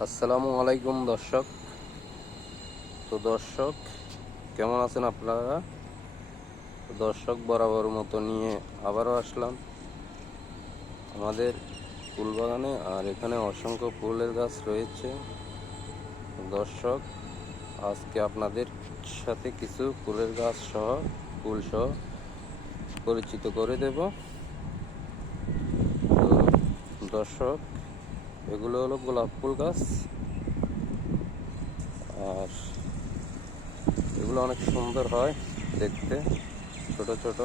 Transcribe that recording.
আসসালামু আলাইকুম দর্শক। দর্শক কেমন আছেন আপনারা? দর্শক বরাবর মতো নিয়ে আবারও আসলাম আমাদের ফুল বাগানে। আর এখানে অসংখ্য ফুলের গাছ রয়েছে। দর্শক আজকে আপনাদের সাথে কিছু ফুলের গাছ সহ ফুল সহ পরিচিত করে দেব। তো দর্শক এগুলো হলো গোলাপ ফুল গাছ। আর এগুলো অনেক সুন্দর হয় দেখতে, ছোট ছোট।